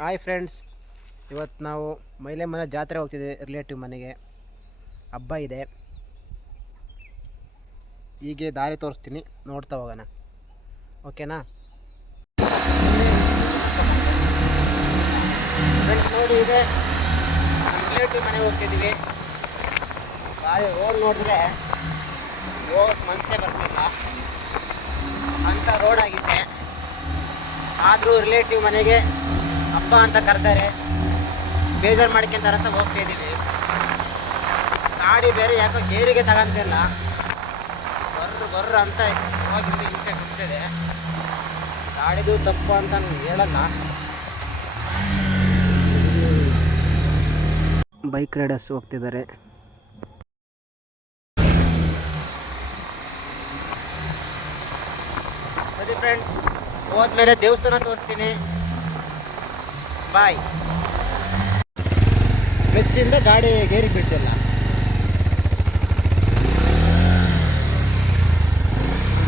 Hi friends, ಇವತ್ತು ನಾವು ಮೈಲೆ ಮನೆ ಜಾತ್ರೆ ಹೋಗ್ತಿದ್ದೆ. ರಿಲೇಟಿವ್ ಮನೆಗೆ ಹಬ್ಬ ಇದೆ. ಹೀಗೆ ದಾರಿ ತೋರಿಸ್ತೀನಿ, ನೋಡ್ತಾ ಹೋಗೋಣ. ಓಕೆನಾ ಫ್ರೆಂಡ್ಸ್? ನೋಡಿ, ಇದೆ ರಿಲೇಟಿವ್ ಮನೆಗೆ ಹೋಗ್ತಿದ್ದೀವಿ. ದಾರಿ ರೋಡ್ ನೋಡಿದ್ರೆ ಹೋಗಕ್ಕೆ ಮನಸ್ಸೇ ಬರ್ತಿಲ್ಲ ಅಂಥ ರೋಡ್ ಆಗಿದೆ. ಆದರೂ ರಿಲೇಟಿವ್ ಮನೆಗೆ ಹಬ್ಬ ಅಂತ ಕರೆದಾರೆ, ಬೇಜಾರು ಮಾಡ್ಕೊಂತಾರಂತ ಹೋಗ್ತಾ ಇದ್ದೀವಿ. ಗಾಡಿ ಬೇರೆ ಯಾಕೋ ಗೇರಿಗೆ ತಗೊಂತಿಲ್ಲ, ಬರ್ರ ಅಂತ ಇವಾಗಿಂದ ಹಿಂಸೆ ಕೊಡ್ತಿದೆ. ಗಾಡಿದು ತಪ್ಪು ಅಂತ ನಾನು ಹೇಳಲ್ಲ. ಬೈಕ್ ರೈಡರ್ಸ್ ಹೋಗ್ತಿದ್ದಾರೆ. ಸರಿ ಫ್ರೆಂಡ್ಸ್, ಹೋದ್ಮೇಲೆ ದೇವಸ್ಥಾನ ತೋರಿಸ್ತೀನಿ. ಬಾಯ್. ಕ್ಲಚ್ಚಿಂದ ಗಾಡಿ ಗೇರಿಗೆ ಬಿಡ್ತಿಲ್ಲ.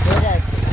ಬೇರೆ ಆಗ್ತಿಲ್ಲ.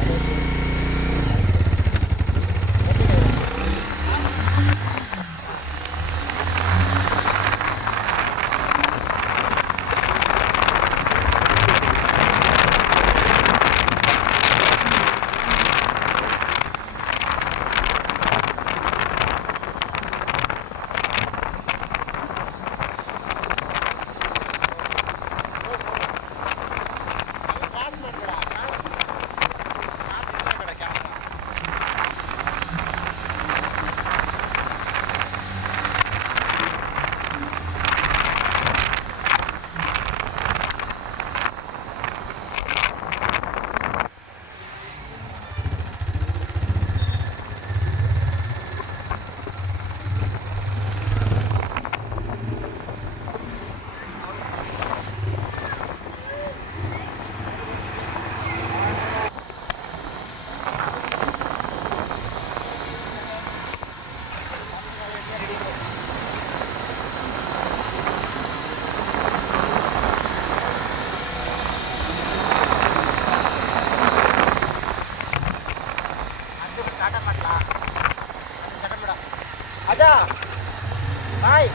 आजा भाई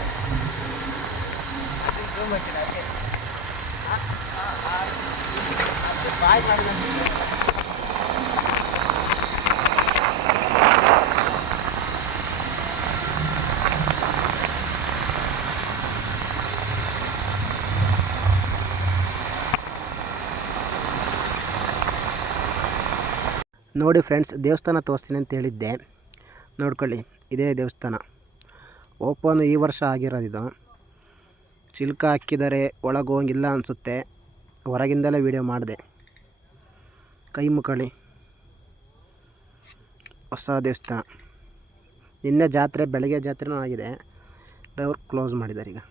ನೋಡಿ ಫ್ರೆಂಡ್ಸ್, ದೇವಸ್ಥಾನ ತೋರಿಸ್ತೀನಿ ಅಂತ ಹೇಳಿದ್ದೆ. ನೋಡ್ಕೊಳ್ಳಿ, ಇದೇ ದೇವಸ್ಥಾನ. ಓಪನ್ ಈ ವರ್ಷ ಆಗಿರೋದಿದು. ಚಿಲ್ಕ ಹಾಕಿದ್ದಾರೆ, ಒಳಗೆ ಹೋಗಿಲ್ಲ ಅನಿಸುತ್ತೆ. ಹೊರಗಿಂದಲೇ ವಿಡಿಯೋ ಮಾಡಿದೆ. ಕೈ ಮುಕ್ಕಳಿ, ಹೊಸ ದೇವಸ್ಥಾನ. ನಿನ್ನೆ ಜಾತ್ರೆ, ಬೆಳಗ್ಗೆ ಜಾತ್ರೆನೂ ಆಗಿದೆ. ಡೋರ್ ಕ್ಲೋಸ್ ಮಾಡಿದ್ದಾರೆ ಈಗ.